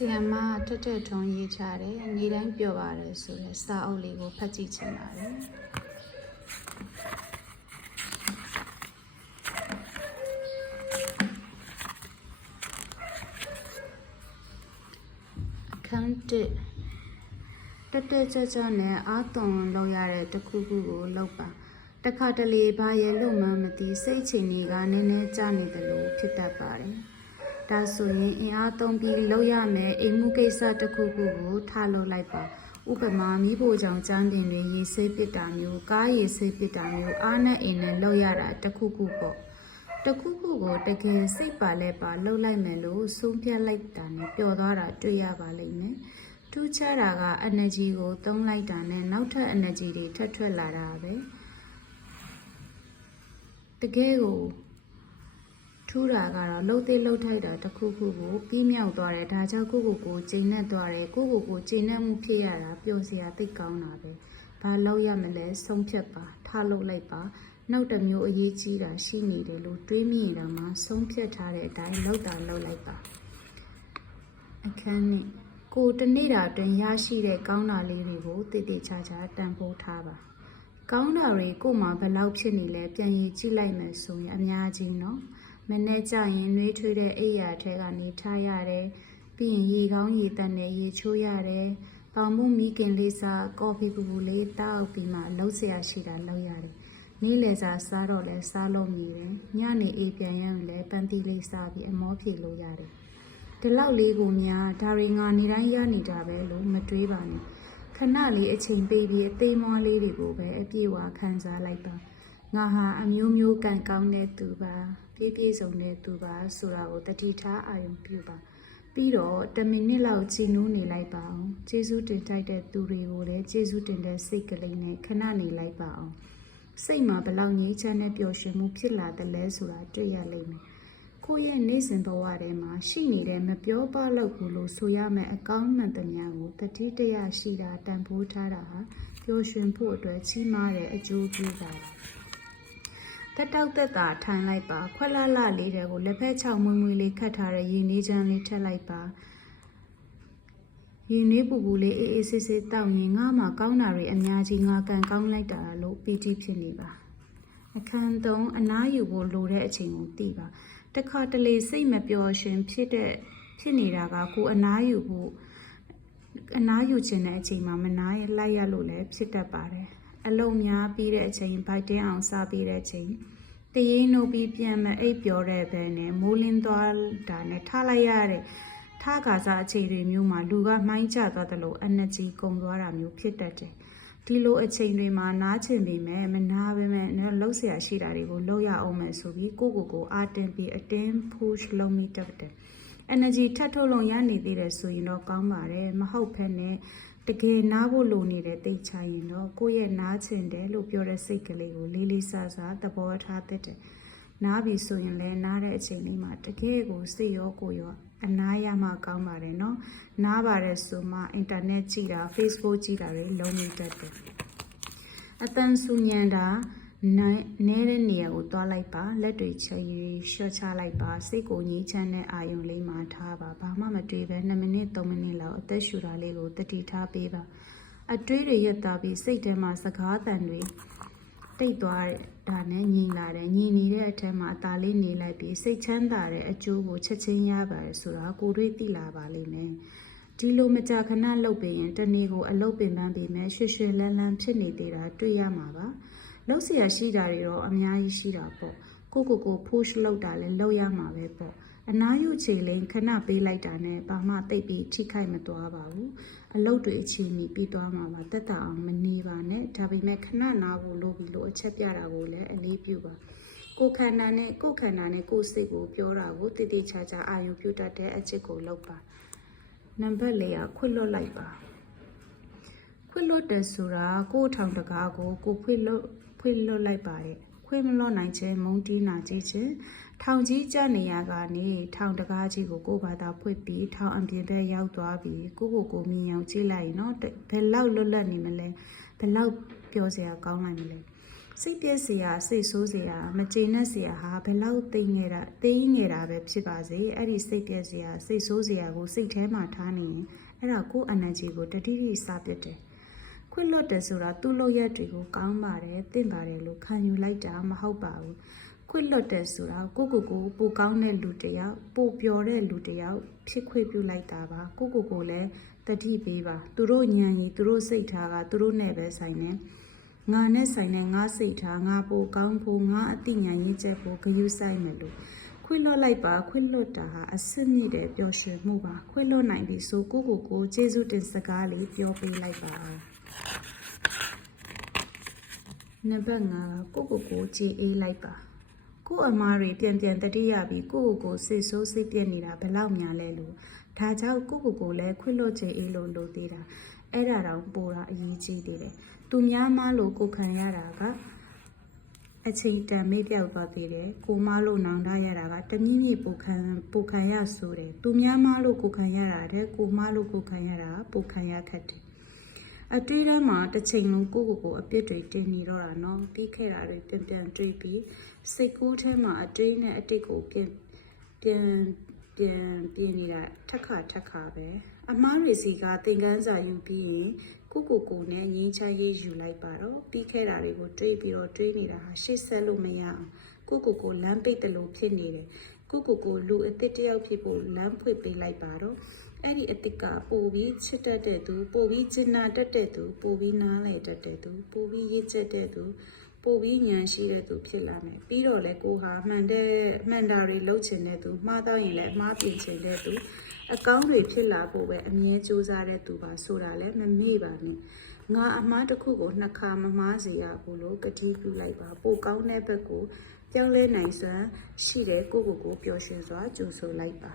ဆီယမတက်တက်ထုံးရေးချတယ်နေတိုင်းပြောပါတယ်ဆိုတဲ့စာအုပ်လေးကိုဖတ်ကြည့်ချင်ပါတယ်အခန်းတက်တက်ကြကြနဲ့အာသွန်လောက်ရတဲ့တခုခုကိုလောက်ပါတခါတလေဘာရဲ့လို့မှမသိစိတ်ချိန်တွေကနည်းနည်းကျနေတယ်လို့ဖြစ်တတ်ပါတယ်ဒါဆိုရင်အင်အားသုံးပြီးလောက်ရမယ်အိမ်မှုကိစ္စတစ်ခုခုကိုထားလုပ်လိုက်ပါဥပမာမိဖို့ကြောင့်ကျန်းပင်တွေရေဆေးပစ်တာမျိုးကားရေဆေးပစ်တာမျိုးအားနဲ့အိမ်နဲ့လောက်ရတာတစ်ခုခုပေါ့တစ်ခုခုကိုတကယ်စိတ်ပါလဲပါလှုပ်လိုက်မယ်လို့ဆုံးဖြတ်လိုက်တာနဲ့ပျော်သွားတာတွေ့ရပါလိမ့်မယ်ထူးခြားတာက energy ကိုသုံးလိုက်တာနဲ့နောက်ထပ် energy တွေထပ်ထွက်လာတာပဲတကယ်ကိုထူးတာကတော့လှုပ်သေးလှုပ်ထိုက်တာတစ်ခုခုကိုပြီးမြောက်သွားတယ်ဒါကြောင့်ကိုချိန်နဲ့သွားတယ်ကိုချိန်နဲ့မှုဖြစ်ရတာပျော်စရာသိကောင်းတာပဲဘာလို့ရမလဲဆုံးဖြတ်ပါထားလုပ်လိုက်ပါနောက်တစ်မျိုးအရေးကြီးတာရှိနေတယ်လို့တွေးမိရင်တော့မှဆုံးဖြတ်ထားတဲ့အတိုင်းလုပ်တာလုပ်လိုက်ပါအခန်းနဲ့ကိုတနေ့တာအတွင်းရရှိတဲ့ကောင်းတာလေးတွေကိုတည်တည်ချာချာတန်ဖိုးထားပါကောင်းတာတွေကိုမှဘယ်လောက်ဖြစ်နေလဲပြန်ရည်ကြည့်လိုက်မယ်ဆိုရင်အများကြီးနော်မနေ့ကျရင်နှွေးထွေးတဲ့အိယာထဲကနေထားရတယ်ပြီးရင်ရေကောင်းရေတန်နဲ့ရေချိုးရတယ်ပေါင်မှုမီးကင်လေးစားကော်ဖီပူပူလေးတောက်ပြီးမှလှုပ်เสียရှိတာလှုပ်ရတယ်နေ့လယ်စာစားတော့လဲစားလို့မြည်တယ်ညနေအေးပြန်ရရင်လဲပန်းသီးလေးစားပြီးအမောဖြေလို့ရတယ်ဒီလောက်လေးကိုများဒါရီငါနေတိုင်းရနေတာပဲလို့မတွေးပါနဲ့ခဏလေးအချိန်ပေးပြီးအသေးမွားလေးတွေကိုပဲအပြည့်အဝခံစားလိုက်ပါငါဟာအမျိုးမျိုးကံကောင်းတဲ့သူပါပြည့်စုံတဲ့သူပါဆိုတာကိုတတိထားအာရုံပြုပါပြီးတော့10မိနစ်လောက်ကြည်နူးနေလိုက်ပါအောင်ကျေးဇူးတင်ထိုက်တဲ့သူတွေကိုလည်းကျေးဇူးတင်တဲ့စိတ်ကလေးနဲ့ခဏနေလိုက်ပါအောင်စိတ်မှာဘလောက်ငြိမ်းချမ်းတဲ့ပျော်ရွှင်မှုဖြစ်လာတယ်လဲဆိုတာတွေ့ရလိမ့်မယ်ကိုယ့်ရဲ့နေ့စဉ်ဘဝထဲမှာရှိနေတဲ့မပြောပလောက်ဘူးလို့ဆိုရမယ်အကောင်းမှန်သမျှကိုတတိတရရှိတာတန်ဖိုးထားတာဟာပျော်ရွှင်ဖို့အတွက်ကြီးမားတဲ့အကျိုးပြုပါတယ်တက်တောက်သက်သာထိုင်လိုက်ပါခွက်လလလေးတွေကိုလက်ဖက်ချောင်းမွေးမွေးလေးခတ်ထားတဲ့ရင်းနှီးချမ်းလေးထည့်လိုက်ပါရင်းနှီးပူပူလေးအေးအေးဆေးဆေးတောက်ရင်ငါမှကောင်းတာတွေအများကြီးငါကန်ကောင်းလိုက်တာလို့ပီတိဖြစ်နေပါအခန်း3အနားယူဖို့လိုတဲ့အချိန်ကိုသိပါတခါတလေစိတ်မပျော်ရွှင်ဖြစ်နေတာကကိုအနားယူခြင်းတဲ့အချိန်မှာမနားရလိုက်ရလို့လည်းဖြစ်တတ်ပါတယ်အလုံးများပြီးတဲ့အချိန်ဘိုက်တင်းအောင်စားပြီးတဲ့အချိန်တရင်နှုတ်ပြီးပြန်မအိပ်ပျော်တဲ့ဘဲနဲ့မိုးလင်းသွားတာနဲ့ထားလိုက်ရတဲ့ထားကာစားအချိန်တွေမျိုးမှာလူကမှိုင်းကျသွားတယ်လို့ energy ကုန်သွားတာမျိုးဖြစ်တတ်တယ်ဒီလိုအချိန်တွေမှာနားချင်ပေမဲ့မနာပဲမဲ့လှုပ်เสียရှိတာတွေကိုလှုပ်ရအောင်မယ်ဆိုပြီးကိုအားတင်ပြီးအတင်း push လုပ်မိတတ်တယ် energy ထပ်ထုတ်လို့ရနေသေးတယ်ဆိုရင်တော့ကောင်းပါတယ်မဟုတ်ဖက်နဲ့တကယ်နားဖို့လိုနေတဲ့တိတ်ချရင်တော့ကိုယ့်ရဲ့နားချင်တယ်လို့ပြောတဲ့စိတ်ကလေးကိုလေးလေးစားစားသဘောထားတတ်တယ်နားပြီဆိုရင်လည်းနားတဲ့အချိန်လေးမှာတကယ်ကိုစိတ်ရောကိုယ်ရောအနားရမှကောင်းပါတယ်နော်နားပါတယ်ဆိုမှအင်တာနက်ကြည့်တာ Facebook ကြည့်တာတွေလုံးဝတတ်တယ်အတန်ဆူညံတာနေတဲ့နေရာကိုတွားလိုက်ပါလက်တွေချရှော့ချလိုက်ပါစိတ်ကိုငြိမ်းချမ်းတဲ့အာယုံလေးမှာထားပါဘာမှမတွေးပဲ2မိနစ်3မိနစ်လောက်အသက်ရှူတာလေးကိုတတိထားပေးပါအတွေးတွေရက်သားပြီးစိတ်ထဲမှာစကားသံတွေတိတ်သွားတာနဲ့ညီလာတယ်ညီနေတဲ့အထက်မှာအသာလေးနေလိုက်ပြီးစိတ်ချမ်းသာတဲ့အကျိုးကိုချက်ချင်းရပါတယ်ဆိုတာကိုတွေးသိလာပါလိမ့်မယ်ဒီလိုမကြာခဏလှုပ်ပြီးရင်တနေ့ကိုအလုပ်ပင်ပန်းပြီးမယ်ရွှေရွှေလန်းလန်းဖြစ်နေသေးတာတွေ့ရမှာပါလှုပ်เสียရှိတာတွေတော့အများကြီးရှိတာပေါ့ကို push လုပ်တာလည်းလုပ်ရမှာပဲပေါ့အနားယူချိန်လေးခဏပေးလိုက်တာနဲ့ဘာမှသိပ်ပြီးထိခိုက်မသွားပါဘူးအလုပ်တွေအချိန်ကြီးပြီးသွားမှာပါတက်တာအောင်မနေပါနဲ့ဒါပေမဲ့ခဏနားဖို့လိုပြီးလို့အချက်ပြတာကိုလည်းအလေးပြုပါကိုခန္ဓာနဲ့ကိုစိတ်ကိုပြောတာကိုတည်တည်ချာချာအာရုံပြုတတ်တဲ့အချက်ကိုလုပ်ပါနံပါတ်4ကခွတ်လွတ်လိုက်ပါခွတ်လွတ်တယ်ဆိုတာကိုထောင်တကားကိုဖွင့်လွတ်လိုက်ပါရဲ့ခွင့်မလွတ်နိုင်ခြင်းမုန်းတီးနာကြည့်ခြင်းထောင်ကြီးကြနေရကနေထောင်တကားကြီးကိုဘာသာဖွင့်ပြီးထောင်အပြင်ဘက်ရောက်သွားပြီးကိုမြင်အောင်ကြည့်လိုက်နော်ဘယ်လောက်လွတ်လပ်နေမလဲဘယ်လောက်ပြောစရာကောင်းနိုင်မလဲ စိတ်ပြည့်စရာစိတ်ဆိုးစရာမကျေနပ်စရာဟာဘယ်လောက်သိငယ်တာပဲဖြစ်ပါစေအဲ့ဒီစိတ်ပြည့်စရာစိတ်ဆိုးစရာကိုစိတ်ထဲမှာထားနေရင်အဲ့ဒါကိုယ် energy ကိုတတိတိစားပစ်တယ်ခွင့်လွတ်တယ်ဆိုတာသူ့လုပ်ရက်တွေကိုကောင်းပါတယ်တင့်ပါတယ်လို့ခံယူလိုက်တာမဟုတ်ပါဘူးခွင့်လွတ်တယ်ဆိုတာကိုပိုကောင်းတဲ့လူတစ်ယောက်ပိုပျော်တဲ့လူတစ်ယောက်ဖြစ်ခွင့်ပြုလိုက်တာပါကိုလည်းတတိပေးပါသူတို့ညံရီသူတို့စိတ်ထားကသူတို့နဲ့ပဲဆိုင်နေငါနဲ့ဆိုင်တဲ့ငါစိတ်ထားငါပိုကောင်းဖို့ငါအတိညာရင်းချက်ကိုဂရုစိုက်မယ်လို့ခွင့်လွတ်လိုက်ပါခွင့်လွတ်တာဟာအစစ်မြစ်တဲ့ပျော်ရွှင်မှုပါခွင့်လွတ်နိုင်ပြီဆိုကိုကျေးဇူးတင်စကားလေးပြောပေးလိုက်ပါနံပါတ်5ကိုကြည်အေးလိုက်ပါကိုအမားတွေပြန်တတိယပြီးကိုစိတ်ဆိုးစိတ်ပြက်နေတာဘယ်လောက်များလဲလို့ဒါကြောင့်ကိုလည်းခွင့်လွတ်ခြင်းအေးလို့လို့သေးတာအဲ့ဒါတောင်ပိုတာအရေးကြီးသေးတယ်သူများမလို့ကိုခံရတာကအချိန်တန်မေ့ပြောက်သွားသေးတယ်ကိုမလို့နောင်တရတာကတမြင့်မြင့်ပိုခံရဆိုတယ်သူများမလို့ကိုခံရတာတဲ့ကိုမလို့ကိုခံရတာပိုခံရခက်တယ်အတေးထဲမှာတစ်ချိန်လုံးကိုအပြစ်တွေတင်နေတော့တာနော်ပြီးခဲ့တာတွေပြန်တွေးပြီးစိတ်ကူးထဲမှာအတေးနဲ့အတိတ်ကိုပြင်နေတာထက်ခါပဲအမားတွေစီကသင်ခန်းစာယူပြီးရင်ကိုနဲ့ငင်းချရေးယူလိုက်ပါတော့ပြီးခဲ့တာတွေကိုတွေးပြီးတော့တွေးနေတာဟာရှေ့ဆက်လို့မရအောင်ကိုလမ်းပိတ်တယ်လို့ဖြစ်နေတယ်ကိုလူအစ်စ်တယောက်ဖြစ်ဖို့လမ်းဖွင့်ပေးလိုက်ပါတော့အဲ့ဒီအစ်စ်ကပိုပြီးချစ်တတ်တဲ့သူပိုပြီးကျင်နာတတ်တဲ့သူပိုပြီးနားလည်တတ်တဲ့သူပိုပြီးရစ်ချက်တဲ့သူပိုပြီးဉာဏ်ရှိတဲ့သူဖြစ်လာမယ်ပြီးတော့လေကိုဟာမှန်တာတွေလုပ်ချင်တဲ့သူမှားတော့ရင်လည်းမှားပြင်ချင်တဲ့သူအကောင်းတွေဖြစ်လာဖို့ပဲအမြဲကြိုးစားတဲ့သူပါဆိုတာလည်းမမေ့ပါနဲ့ငါအမှားတစ်ခုကိုနှစ်ခါမမှားစေရဘူးလို့ကတိပြုလိုက်ပါပိုကောင်းတဲ့ဘက်ကိုပြောင်းလဲနိုင်စွမ်းရှိတဲ့ကိုပျော်ရွှင်စွာကြိုဆိုလိုက်ပါ